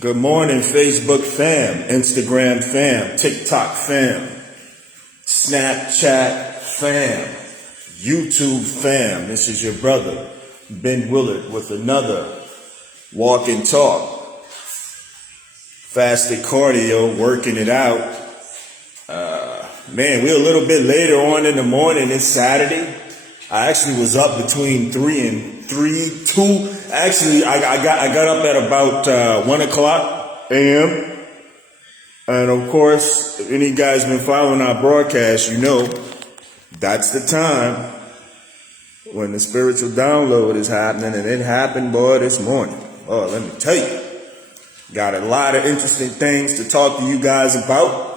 Good morning, Facebook fam, Instagram fam, TikTok fam, Snapchat fam, YouTube fam. This is your brother, Ben Willard, with another Walk and Talk. Fasted cardio, working it out. Man, we're a little bit later on in the morning. It's Saturday. I actually was up between 2. Actually, I got up at about 1 o'clock a.m. And of course, if any guys been following our broadcast, you know that's the time when the spiritual download is happening, and it happened, boy, this morning. Oh, let me tell you, got a lot of interesting things to talk to you guys about.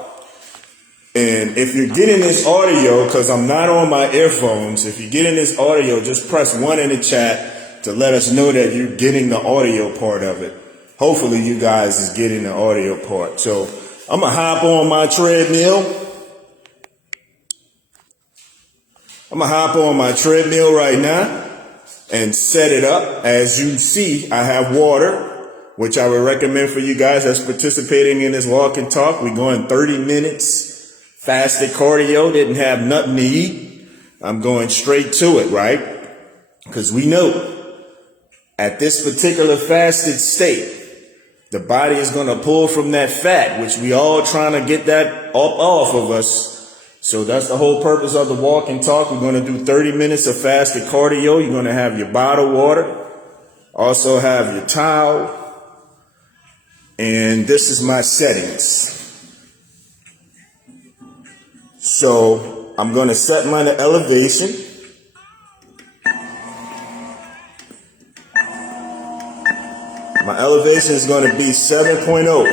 And if you're getting this audio, because I'm not on my earphones, if you're getting this audio, just press 1 in the chat to let us know that you're getting the audio part of it. Hopefully you guys is getting the audio part. So I'm going to hop on my treadmill. Right now and set it up. As you see, I have water, which I would recommend for you guys that's participating in this walk and talk. We're going 30 minutes. Fasted cardio, didn't have nothing to eat. I'm going straight to it, right? Because we know at this particular fasted state, the body is going to pull from that fat, which we all trying to get that off of us. So that's the whole purpose of the walk and talk. We're going to do 30 minutes of fasted cardio. You're going to have your bottled water, also have your towel. And this is my settings. So I'm going to set mine to elevation. My elevation is going to be 7.0.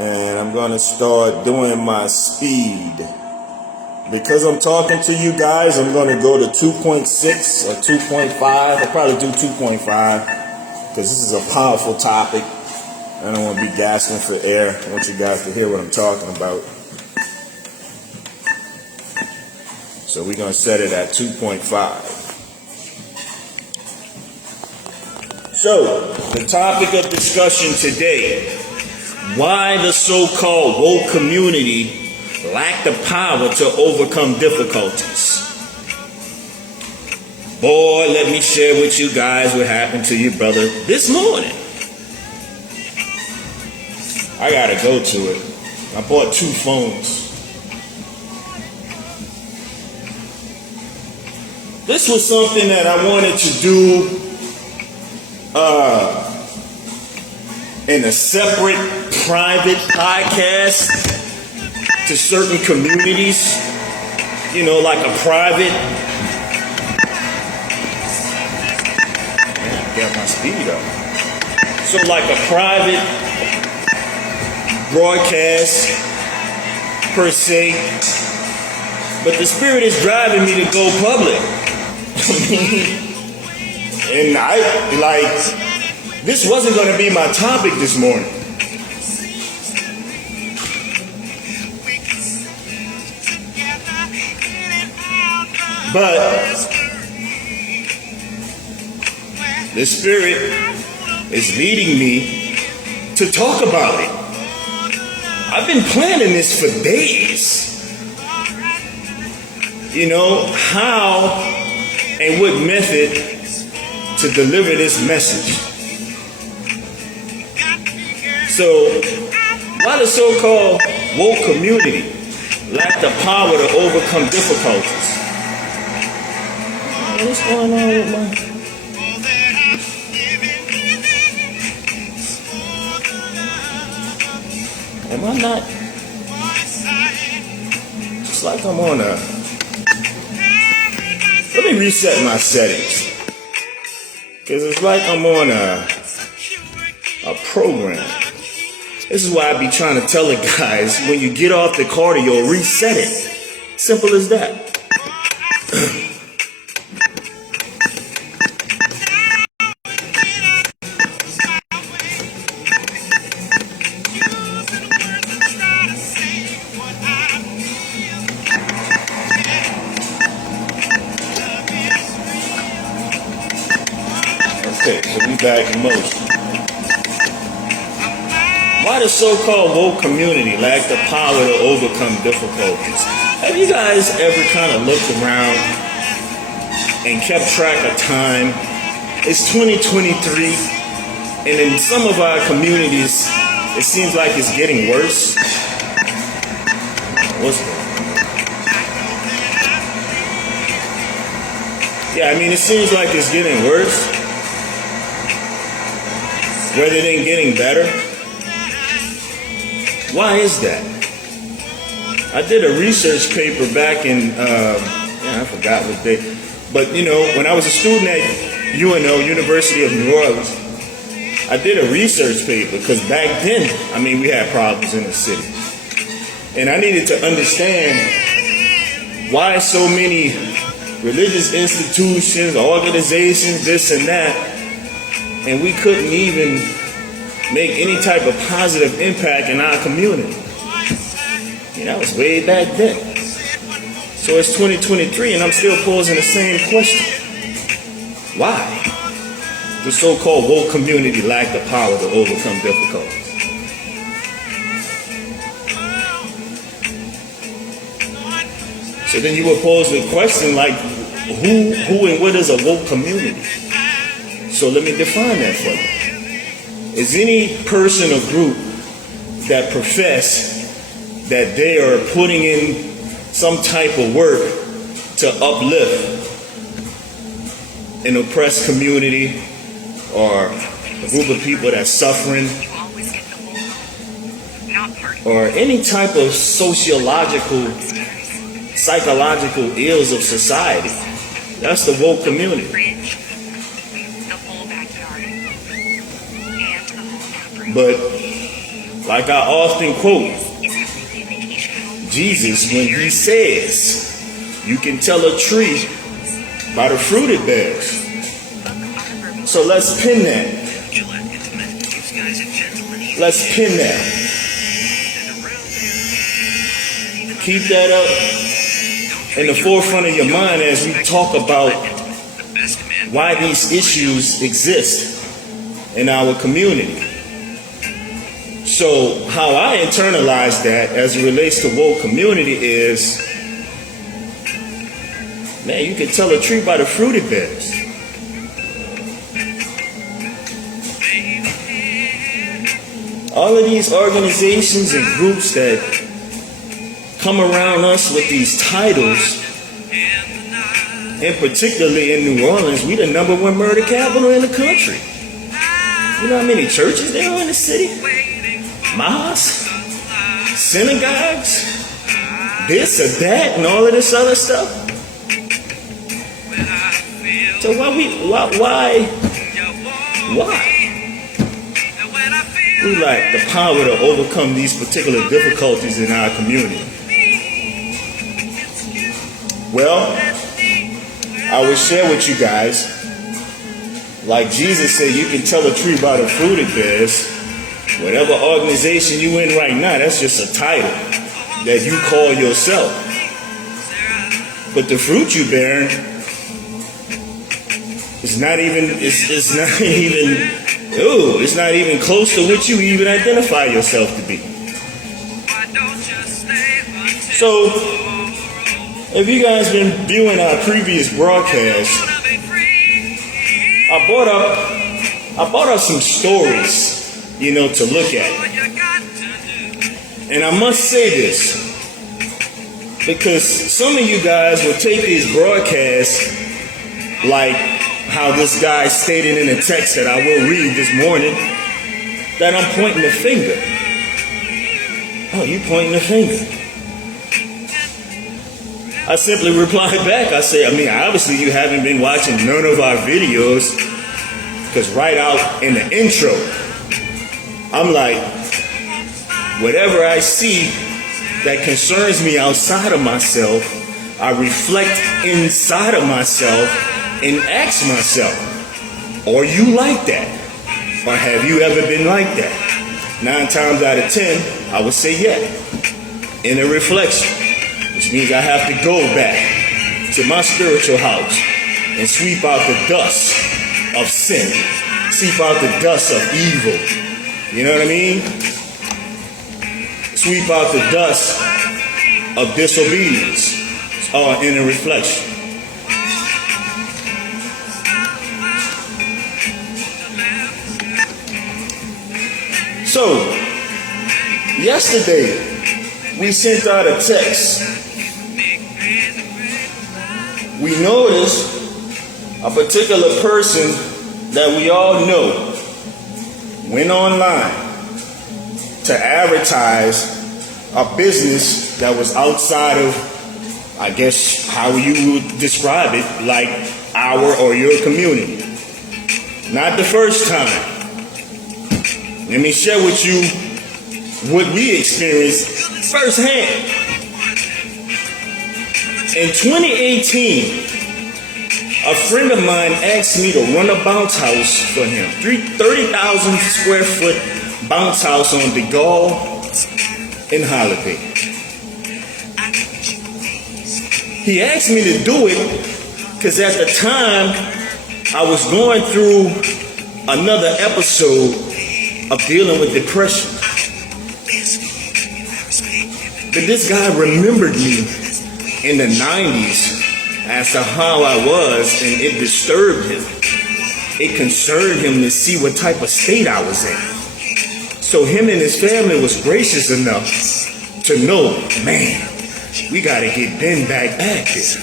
And I'm going to start doing my speed. Because I'm talking to you guys, I'm going to go to 2.6 or 2.5. I'll probably do 2.5. Because this is a powerful topic. I don't want to be gasping for air. I want you guys to hear what I'm talking about. So we're going to set it at 2.5. So, the topic of discussion today, why the so-called woke community lack the power to overcome difficulties. Boy, let me share with you guys what happened to your brother this morning. I gotta go to it. I bought 2 phones. This was something that I wanted to do in a separate, private podcast to certain communities. You know, like a private. Got my speed up. So like a private broadcast per se, but the spirit is driving me to go public. And this wasn't going to be my topic this morning. But the Spirit is leading me to talk about it. I've been planning this for days. You know, how and what method to deliver this message. So, why the so-called woke community lack the power to overcome difficulties? What's going on with my... Am I not? It's like I'm on a... Let me reset my settings. Because it's like I'm on a program. This is why I be trying to tell the guys, when you get off the cardio, reset it. Simple as that. Okay, so we back in motion. Why the so-called woke community lack the power to overcome difficulties? Have you guys ever kind of looked around and kept track of time? It's 2023, and in some of our communities, it seems like it's getting worse. What's that? Yeah, I mean, it seems like it's getting worse rather than getting better. Why is that? I did a research paper back in, I forgot what day, but when I was a student at UNO, University of New Orleans, I did a research paper because back then, I mean, we had problems in the city. And I needed to understand why so many religious institutions, organizations, this and that, and we couldn't even make any type of positive impact in our community. That was way back then. So it's 2023 and I'm still posing the same question. Why? The so-called woke community lack the power to overcome difficulties. So then you would pose the question like, who and what is a woke community? So let me define that for you. Is any person or group that profess that they are putting in some type of work to uplift an oppressed community or a group of people that's suffering or any type of psychological ills of society? That's the woke community. But like I often quote Jesus when he says, you can tell a tree by the fruit it bears. So let's pin that. Let's pin that. Keep that up in the forefront of your mind as we talk about why these issues exist in our community. So how I internalize that as it relates to woke community is, man, you can tell a tree by the fruit it bears. All of these organizations and groups that come around us with these titles, and particularly in New Orleans, we the #1 murder capital in the country. You know how many churches there are in the city? Mosques, synagogues, this or that, and all of this other stuff. So why? We lack the power to overcome these particular difficulties in our community. Well, I will share with you guys, like Jesus said, you can tell a tree by the fruit it bears. Whatever organization you in right now, that's just a title that you call yourself. But the fruit you bearing is not even close to what you even identify yourself to be. So, if you guys been viewing our previous broadcast, I brought up some stories, to look at. And I must say this, because some of you guys will take these broadcasts like how this guy stated in a text that I will read this morning, that I'm pointing the finger. Oh, you pointing the finger? I simply replied back. I say, obviously you haven't been watching none of our videos, because right out in the intro, I'm like, whatever I see that concerns me outside of myself, I reflect inside of myself and ask myself, are you like that? Or have you ever been like that? 9 times out of 10, I would say yeah. In a reflection, which means I have to go back to my spiritual house and sweep out the dust of sin. Sweep out the dust of evil. You know what I mean? Sweep out the dust of disobedience. It's all inner reflection. So, yesterday, we sent out a text. We noticed a particular person that we all know went online to advertise a business that was outside of, I guess, how you would describe it, like our or your community. Not the first time. Let me share with you what we experienced firsthand. In 2018, a friend of mine asked me to run a bounce house for him. 30,000 square foot bounce house on De Gaulle in Holiday. He asked me to do it because at the time I was going through another episode of dealing with depression. But this guy remembered me in the 90s as to how I was, and it disturbed him. It concerned him to see what type of state I was in. So him and his family was gracious enough to know, man, we gotta get Ben back active.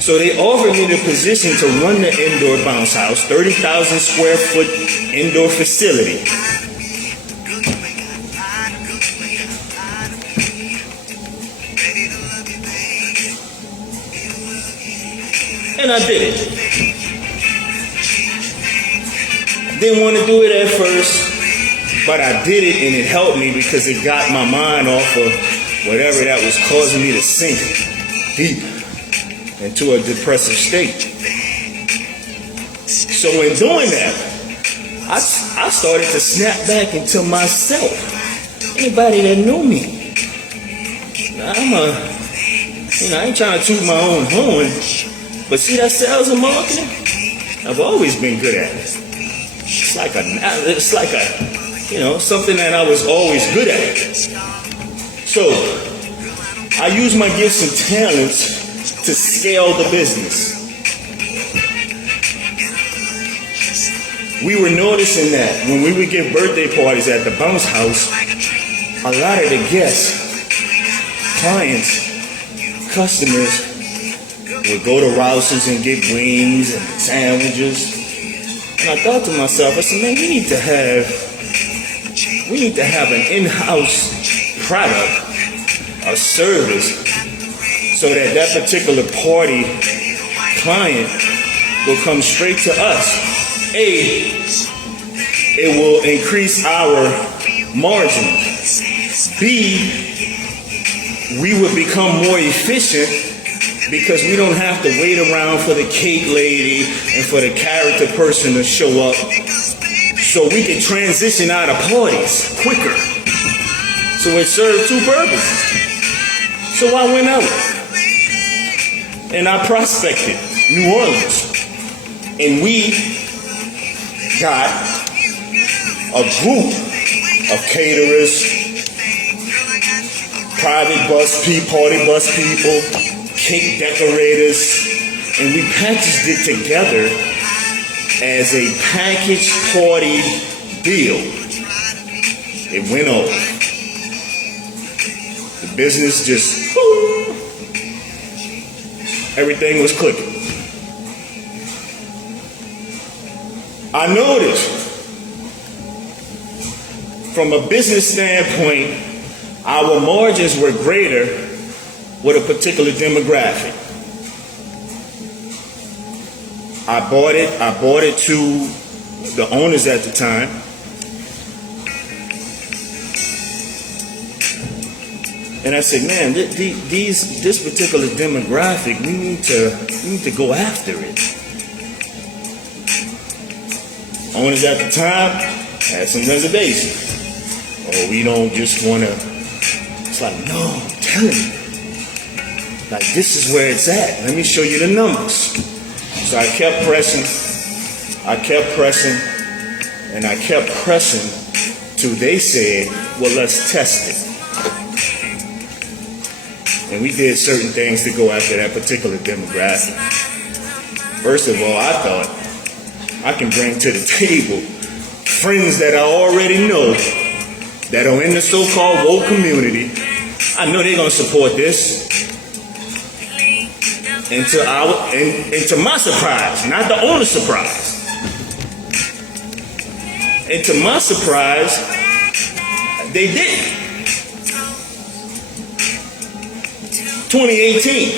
So they offered me the position to run the indoor bounce house, 30,000 square foot indoor facility. And I did it. Didn't want to do it at first, but I did it, and it helped me because it got my mind off of whatever that was causing me to sink deep into a depressive state. So in doing that, I started to snap back into myself. Anybody that knew me, I ain't trying to toot my own horn, but see that sales and marketing? I've always been good at it. It's like a, something that I was always good at. So I use my gifts and talents to scale the business. We were noticing that when we would give birthday parties at the bounce house, a lot of the guests, clients, customers would go to Rouse's and get wings and sandwiches. And I thought to myself, I said, man, we need to have an in-house product, a service, so that particular party client will come straight to us. It will increase our margins. B, we would become more efficient because we don't have to wait around for the cake lady and for the character person to show up. So we can transition out of parties quicker. So it served two purposes. So I went out and I prospected New Orleans. And we got a group of caterers, private party bus people, cake decorators, and we packaged it together as a package party deal. It went over. The business just, everything was clicking. I noticed from a business standpoint, our margins were greater with a particular demographic. I bought it to the owners at the time. And I said, man, this particular demographic, we need to go after it. Owners at the time had some reservations. Oh, we don't just want to. It's like, no, I'm telling you. Like, this is where it's at. Let me show you the numbers. So I kept pressing. I kept pressing and I kept pressing till they said, well, let's test it. And we did certain things to go after that particular demographic. First of all, I thought I can bring to the table friends that I already know that are in the so-called woke community. I know they're going to support this. And to my surprise, not the owner's surprise, and to my surprise, they did. 2018,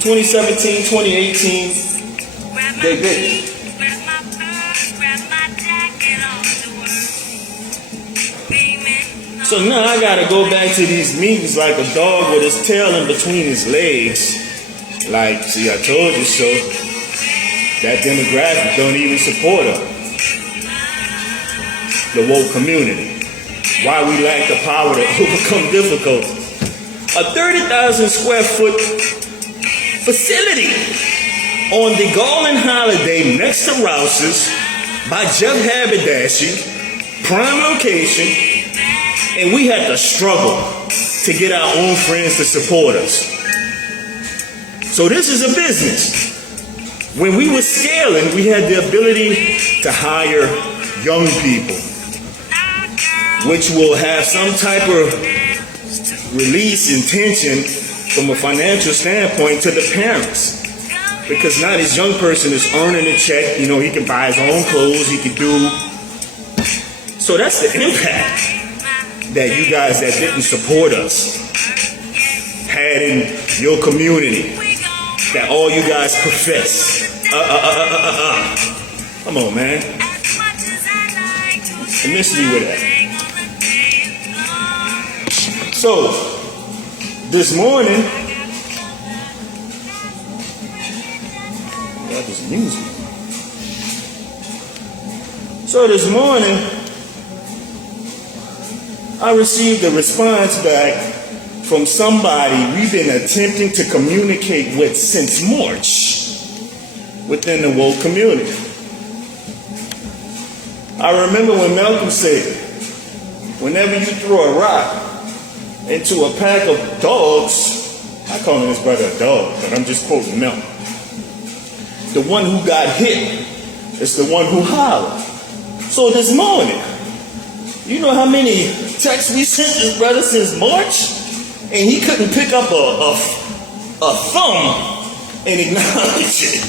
2017, 2018, they did. So now I gotta go back to these meetings like a dog with his tail in between his legs. Like, see, I told you so. That demographic don't even support us. The woke community. Why we lack the power to overcome difficulties. A 30,000 square foot facility on the Garland Holiday next to Rouse's by Jeff Haberdashy, prime location, and we had to struggle to get our own friends to support us. So this is a business. When we were scaling, we had the ability to hire young people, which will have some type of release intention from a financial standpoint to the parents. Because now this young person is earning a check, you know, he can buy his own clothes, he can do. So that's the impact that you guys that didn't support us had in your community, that all you guys profess. Come on, man. And miss me with that. So, this morning, got this music. So this morning, I received a response back from somebody we've been attempting to communicate with since March within the woke community. I remember when Malcolm said, whenever you throw a rock into a pack of dogs, I call his brother a dog, but I'm just quoting Malcolm. The one who got hit is the one who hollered. So this morning, you know how many texts we sent this brother since March? And he couldn't pick up a thumb and acknowledge it.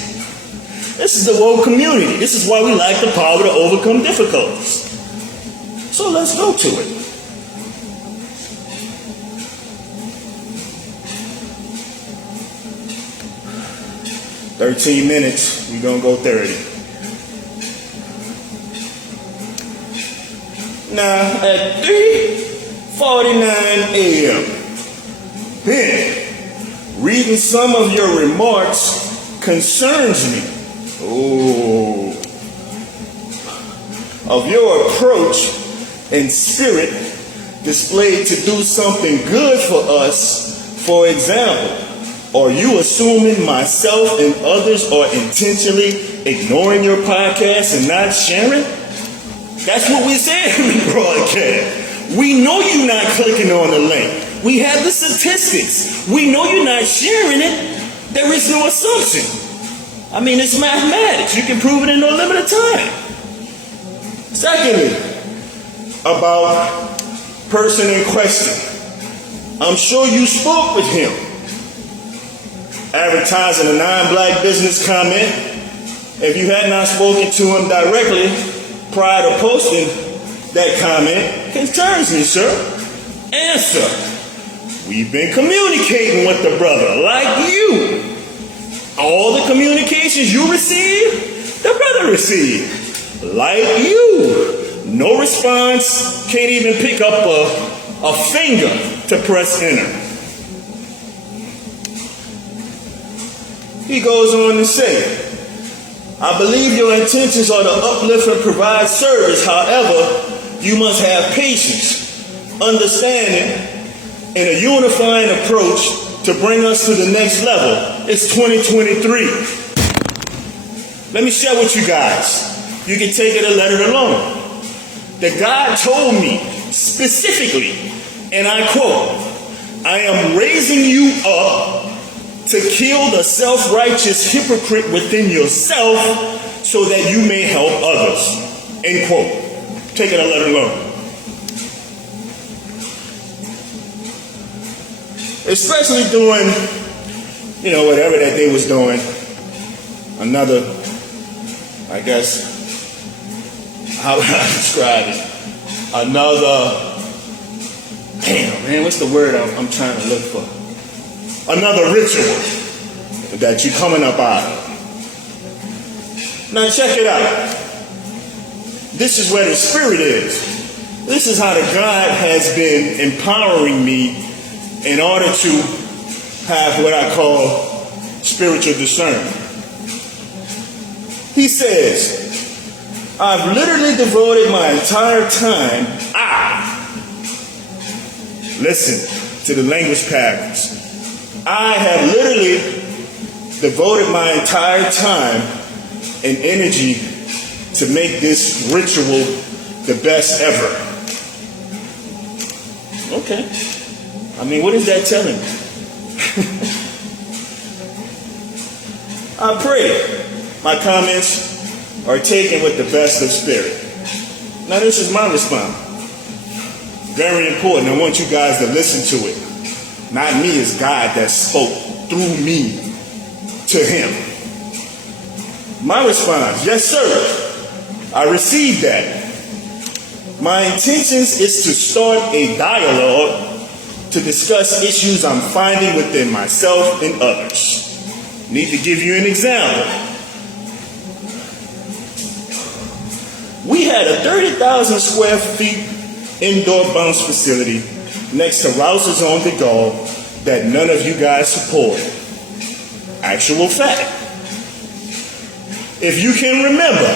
This is the woke community. This is why we lack the power to overcome difficulties. So let's go to it. "13 minutes, we're gonna go 30. Now at 3:49 a.m., Ben, reading some of your remarks concerns me. Of your approach and spirit displayed to do something good for us. For example, are you assuming myself and others are intentionally ignoring your podcast and not sharing? That's what we said in the broadcast. We know you're not clicking on the link. We have the statistics. We know you're not sharing it. There is no assumption. I mean, it's mathematics. You can prove it in no limited time. Secondly, about person in question. I'm sure you spoke with him. Advertising a non-black business comment. If you had not spoken to him directly prior to posting that comment, concerns me, sir. Answer. We've been communicating with the brother, like you. All the communications you received, the brother received. Like you. No response, can't even pick up a finger to press enter. He goes on to say, I believe your intentions are to uplift and provide service. However, you must have patience, understanding, and a unifying approach to bring us to the next level. It's 2023. Let me share with you guys. You can take it or let it alone. That God told me specifically, and I quote, I am raising you up to kill the self-righteous hypocrite within yourself so that you may help others. End quote. Take it or let it alone. Especially doing, whatever that they was doing. Another, I guess, how would I describe it? What's the word I'm trying to look for? Another ritual that you're coming up out of. Now check it out. This is where the Spirit is. This is how the God has been empowering me in order to have what I call spiritual discernment. He says, I've literally devoted my entire time. Listen to the language patterns. I have literally devoted my entire time and energy to make this ritual the best ever. Okay. What is that telling me? I pray my comments are taken with the best of spirit. Now this is my response. Very important. I want you guys to listen to it. Not me, it's God that spoke through me to him. My response, yes sir, I received that. My intentions is to start a dialogue to discuss issues I'm finding within myself and others. Need to give you an example. We had a 30,000 square feet indoor bounce facility next to Rouse's on the Go that none of you guys support. Actual fact. If you can remember,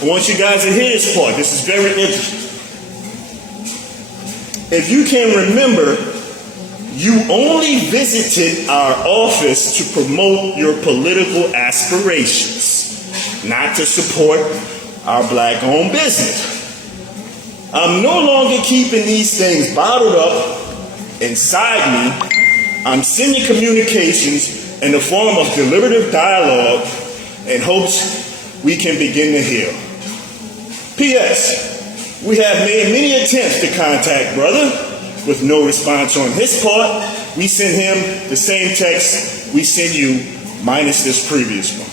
I want you guys to hear this part. This is very interesting. If you can remember, you only visited our office to promote your political aspirations, not to support our black-owned business. I'm no longer keeping these things bottled up inside me. I'm sending communications in the form of deliberative dialogue in hopes we can begin to heal. P.S. We have made many attempts to contact brother with no response on his part. We sent him the same text we sent you minus this previous one.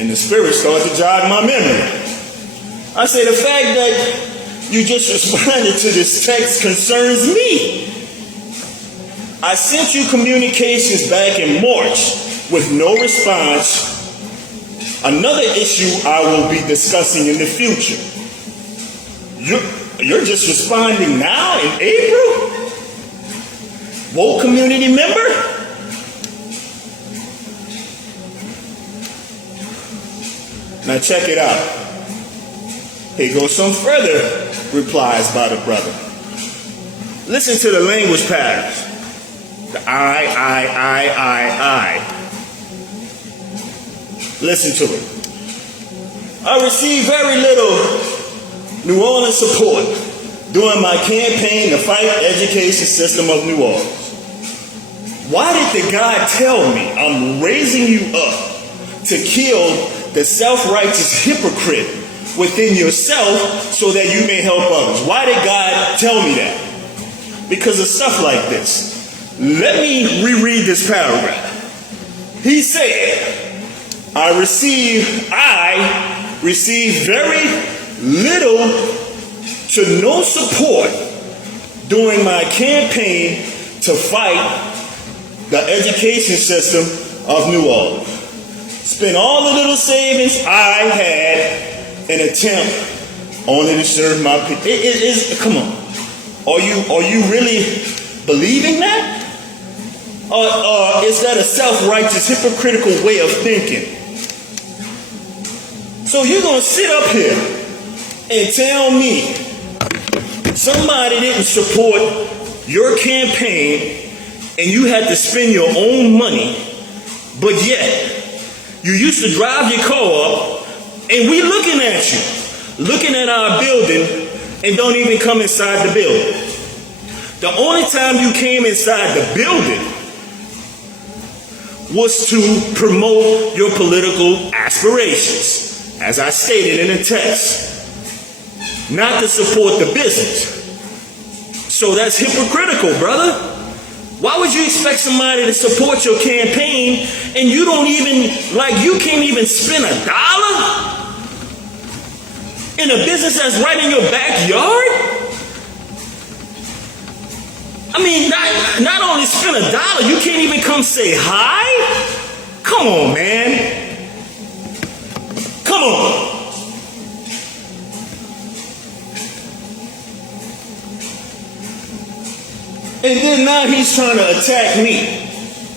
And the Spirit started to jog my memory. I say the fact that you just responded to this text concerns me. I sent you communications back in March with no response. Another issue I will be discussing in the future. You're just responding now in April? Woke community member? Now check it out. Here goes some further replies by the brother. Listen to the language patterns. The I. Listen to it. I received very little New Orleans support during my campaign to fight the education system of New Orleans. Why did the God tell me I'm raising you up to kill the self-righteous hypocrite within yourself so that you may help others? Why did God tell me that? Because of stuff like this. Let me reread this paragraph. He said, I received very little to no support during my campaign to fight the education system of New Orleans. Spent all the little savings I had in attempt only to serve my people. Come on. Are you really believing that? Or is that a self-righteous, hypocritical way of thinking? So you're going to sit up here and tell me somebody didn't support your campaign and you had to spend your own money But yet, you used to drive your car up, and we looking at you, looking at our building, and don't even come inside the building. The only time you came inside the building was to promote your political aspirations, as I stated in the text, not to support the business. So that's hypocritical, brother. Why would you expect somebody to support your campaign and you don't even, you can't even spend $1 in a business that's right in your backyard? I mean, not only spend $1, you can't even come say hi? Come on, man. Come on. And then now he's trying to attack me.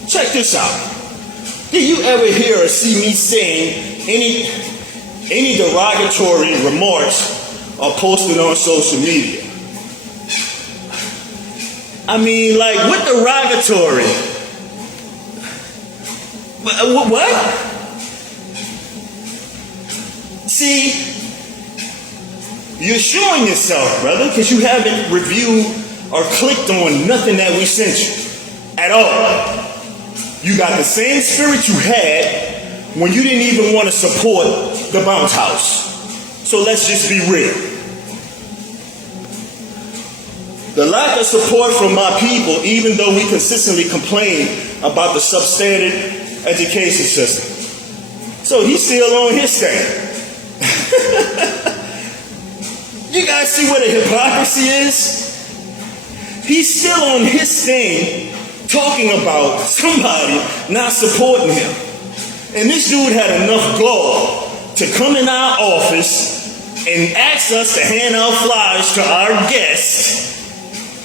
Check this out. Did you ever hear or see me saying any derogatory remarks or posted on social media? I mean, what derogatory? What? See, you're showing yourself, brother, because you haven't reviewed or clicked on nothing that we sent you at all. You got the same spirit you had when you didn't even want to support the bounce house. So let's just be real. The lack of support from my people, even though we consistently complain about the substandard education system. So he's still on his stand. You guys see what a hypocrisy is? He's still on his thing talking about somebody not supporting him. And this dude had enough gall to come in our office and ask us to hand out flyers to our guests,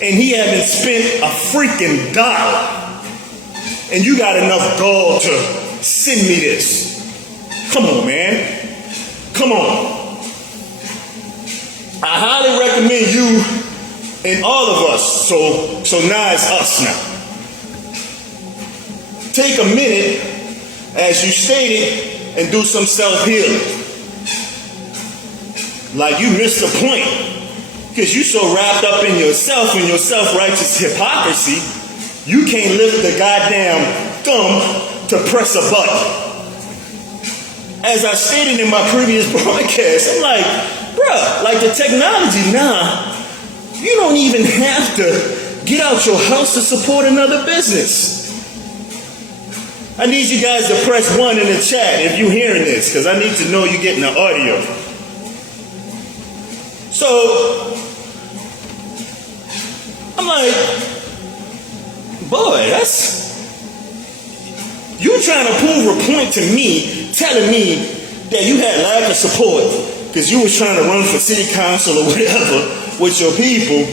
and he hadn't spent a freaking $1. And you got enough gall to send me this. Come on, man. Come on. I highly recommend you and all of us, so now it's us now. Take a minute, as you stated, and do some self-healing. Like you missed the point, because you so wrapped up in yourself and your self-righteous hypocrisy, you can't lift the goddamn thumb to press a button. As I stated in my previous broadcast, I'm like, bruh, the technology now, you don't even have to get out your house to support another business. I need you guys to press 1 in the chat if you're hearing this, because I need to know you're getting the audio. So, I'm like, boy, you trying to prove a point to me, telling me that you had lack of support because you was trying to run for city council or whatever with your people,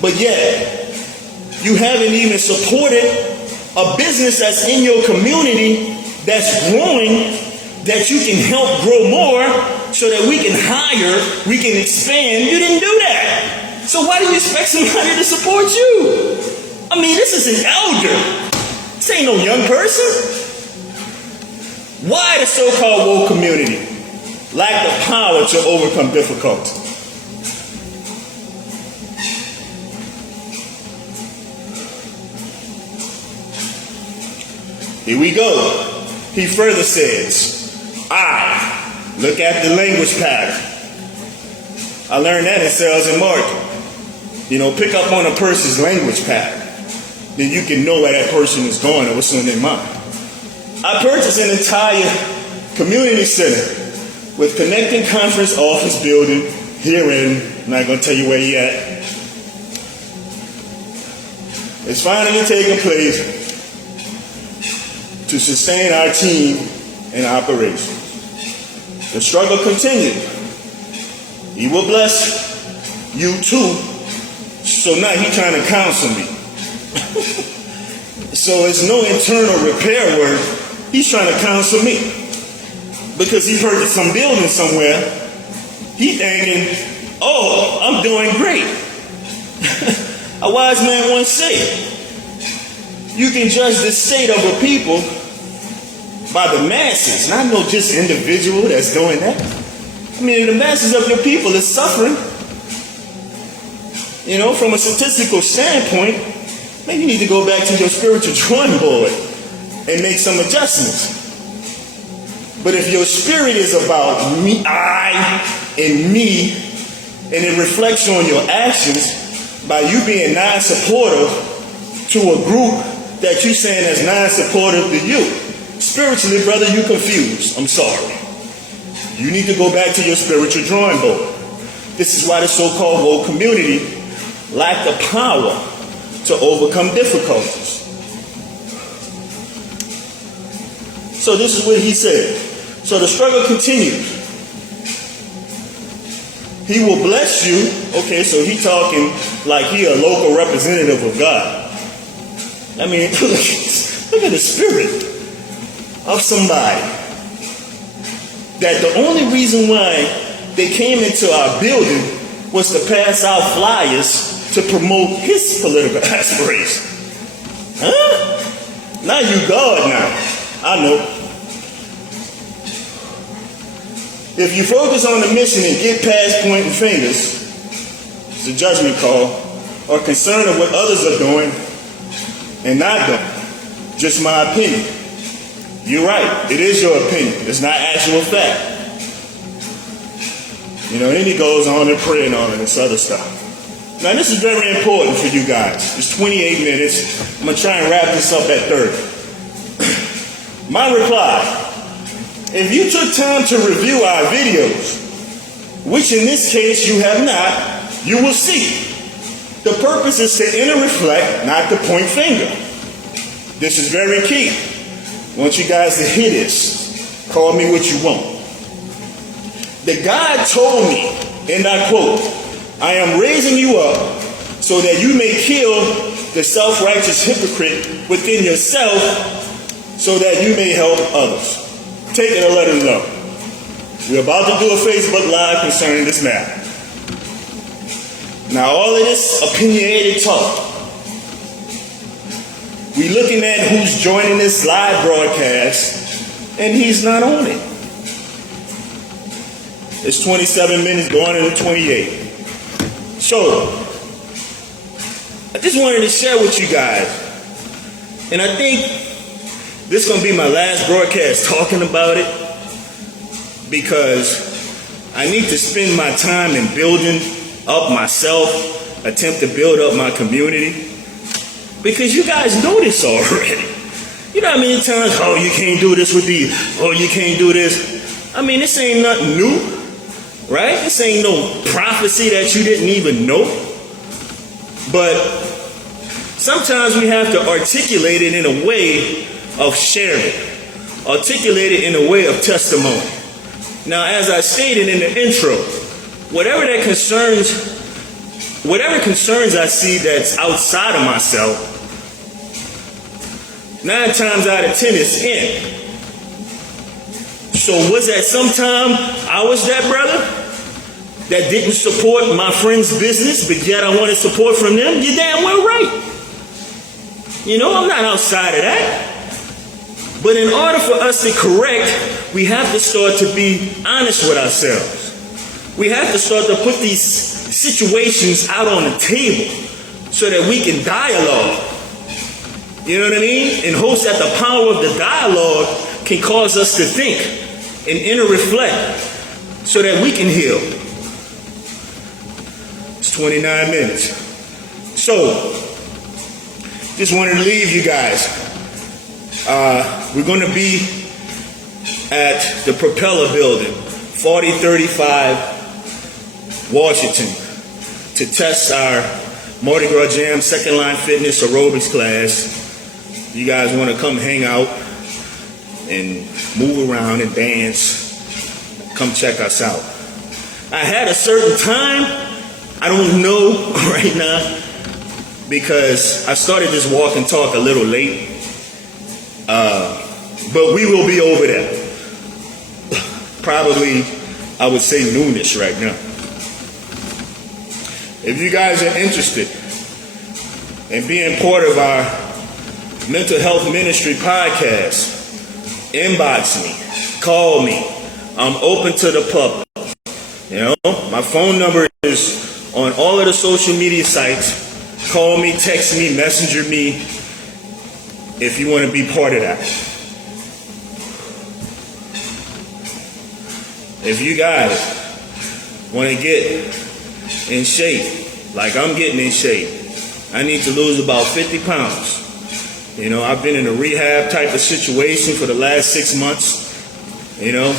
but yet you haven't even supported a business that's in your community that's growing, that you can help grow more so that we can hire, we can expand. You didn't do that. So why do you expect somebody to support you? I mean, this is an elder. This ain't no young person. Why the so-called woke community lack the power to overcome difficulty? Here we go. He further says, look at the language pattern. I learned that in sales and marketing. Pick up on a person's language pattern. Then you can know where that person is going and what's on their mind. I purchased an entire community center with connecting conference office building here in, I'm not going to tell you where he at. It's finally taking place to sustain our team and operation. The struggle continued. He will bless you too. So now he's trying to counsel me. So it's no internal repair work. He's trying to counsel me. Because he purchased some building somewhere. He thinking, oh, I'm doing great. A wise man once said, you can judge the state of a people by the masses, not no just individual that's doing that. I mean, the masses of your people is suffering. You know, from a statistical standpoint, maybe you need to go back to your spiritual drawing board and make some adjustments. But if your spirit is about me, I, and me, and it reflects on your actions by you being non-supportive to a group that you saying is non-supportive to you, spiritually, brother, you confused. I'm sorry. You need to go back to your spiritual drawing board. This is why the so-called woke community lack the power to overcome difficulties. So this is what he said. So the struggle continues. He will bless you. Okay, so he talking like he a local representative of God. I mean, look at the spirit of somebody. That the only reason why they came into our building was to pass out flyers to promote his political aspirations. Huh? Now you God now. I know. If you focus on the mission and get past pointing fingers, it's a judgment call, or concern of what others are doing and not doing, just my opinion. You're right, it is your opinion, it's not actual fact. You know, and then he goes on and praying on and this other stuff. Now this is very important for you guys. It's 28 minutes. I'm going to try and wrap this up at 30. My reply. If you took time to review our videos, which in this case you have not, you will see. The purpose is to inter-reflect, not to point finger. This is very key. I want you guys to hear this. Call me what you want. The God told me, and I quote, I am raising you up so that you may kill the self-righteous hypocrite within yourself so that you may help others. Take it or let him know. We're about to do a Facebook Live concerning this matter. Now, all of this opinionated talk, we looking at who's joining this live broadcast, and he's not on it. It's 27 minutes going into 28. So, I just wanted to share with you guys, and I think this is going to be my last broadcast talking about it, because I need to spend my time in building up myself, attempt to build up my community, because you guys know this already. You know how many times, oh, you can't do this with these, oh, you can't do this. I mean, this ain't nothing new, right? This ain't no prophecy that you didn't even know. But sometimes we have to articulate it in a way of sharing, articulate it in a way of testimony. Now, as I stated in the intro, whatever concerns I see that's outside of myself, 9 times out of 10 it's in. So was that sometime I was that brother that didn't support my friend's business, but yet I wanted support from them? You're damn well right. You know, I'm not outside of that. But in order for us to correct, we have to start to be honest with ourselves. We have to start to put these situations out on the table so that we can dialogue. You know what I mean? And hopes that the power of the dialogue can cause us to think and inter-reflect so that we can heal. It's 29 minutes. So, just wanted to leave you guys. We're going to be at the Propeller Building, 4035 Washington, to test our Mardi Gras Jam Second Line Fitness aerobics class. You guys want to come hang out and move around and dance, come check us out. I had a certain time, I don't know right now, because I started this walk and talk a little late. But we will be over there. Probably, I would say noonish right now. If you guys are interested in being part of our mental health ministry podcast inbox me, call me. I'm open to the public. You know, my phone number is on all of the social media sites. Call me, text me, messenger me if you want to be part of that. If you guys want to get in shape like I'm getting in shape, I need to lose about 50 pounds. You know, I've been in a rehab type of situation for the last 6 months, you know,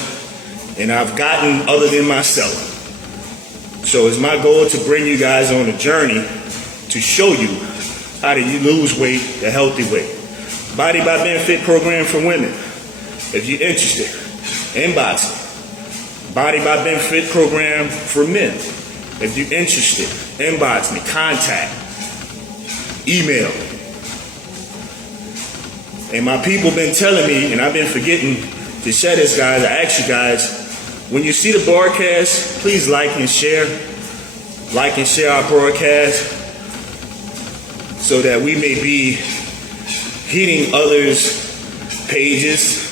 and I've gotten other than myself. So it's my goal to bring you guys on a journey to show you how to lose weight the healthy way. Body by Ben Fit program for women. If you're interested, inbox me. Body by Ben Fit program for men. If you're interested, inbox me, contact, email. And my people been telling me, and I've been forgetting to share this, guys. I ask you guys, when you see the broadcast, please like and share. Like and share our broadcast so that we may be hitting others' pages.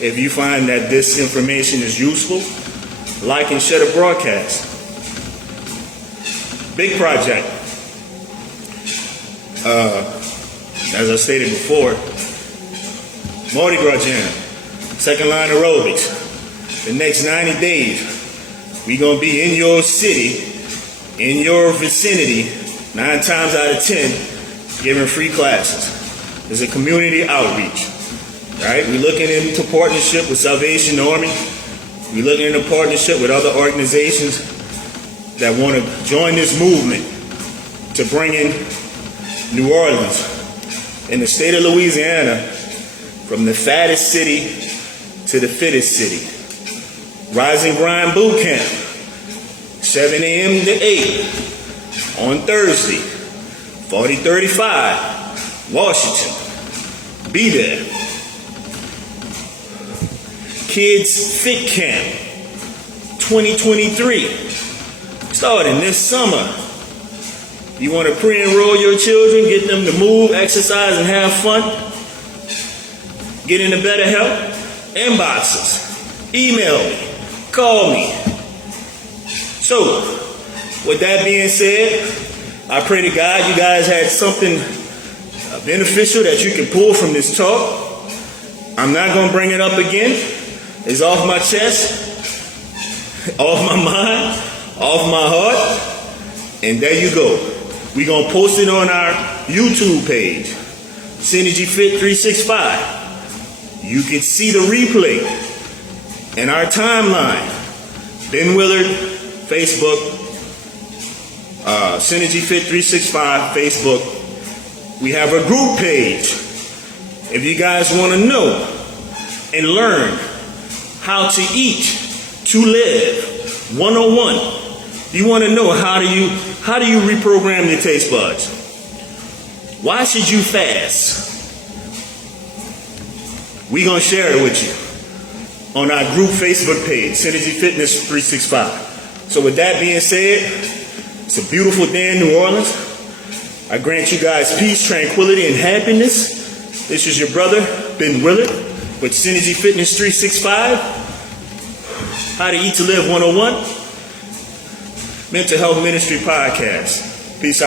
If you find that this information is useful, like and share the broadcast. Big project. As I stated before, Mardi Gras Jam, second line aerobics. The next 90 days, we're going to be in your city, in your vicinity, 9 times out of 10, giving free classes. It's a community outreach. Right? We're looking into partnership with Salvation Army. We're looking into partnership with other organizations that want to join this movement to bring in New Orleans in the state of Louisiana from the fattest city to the fittest city. Rise and Grind Boot Camp, 7 a.m. to 8 on Thursday, 4035 Washington. Be there. Kids Fit Camp 2023, starting this summer. You want to pre-enroll your children, get them to move, exercise, and have fun? Get into better health? Inbox us, email me, call me. So, with that being said, I pray to God you guys had something beneficial that you can pull from this talk. I'm not going to bring it up again. It's off my chest, off my mind, off my heart, and there you go. We're going to post it on our YouTube page, Synergy Fit 365. You can see the replay in our timeline. Ben Willard, Facebook, Synergy Fit 365, Facebook. We have a group page. If you guys want to know and learn how to eat to live 101. You want to know how do you reprogram your taste buds? Why should you fast? We're going to share it with you on our group Facebook page, Synergy Fitness 365. So with that being said, it's a beautiful day in New Orleans. I grant you guys peace, tranquility, and happiness. This is your brother, Ben Willard, with Synergy Fitness 365, How to Eat to Live 101, Mental Health Ministry Podcast. Peace out.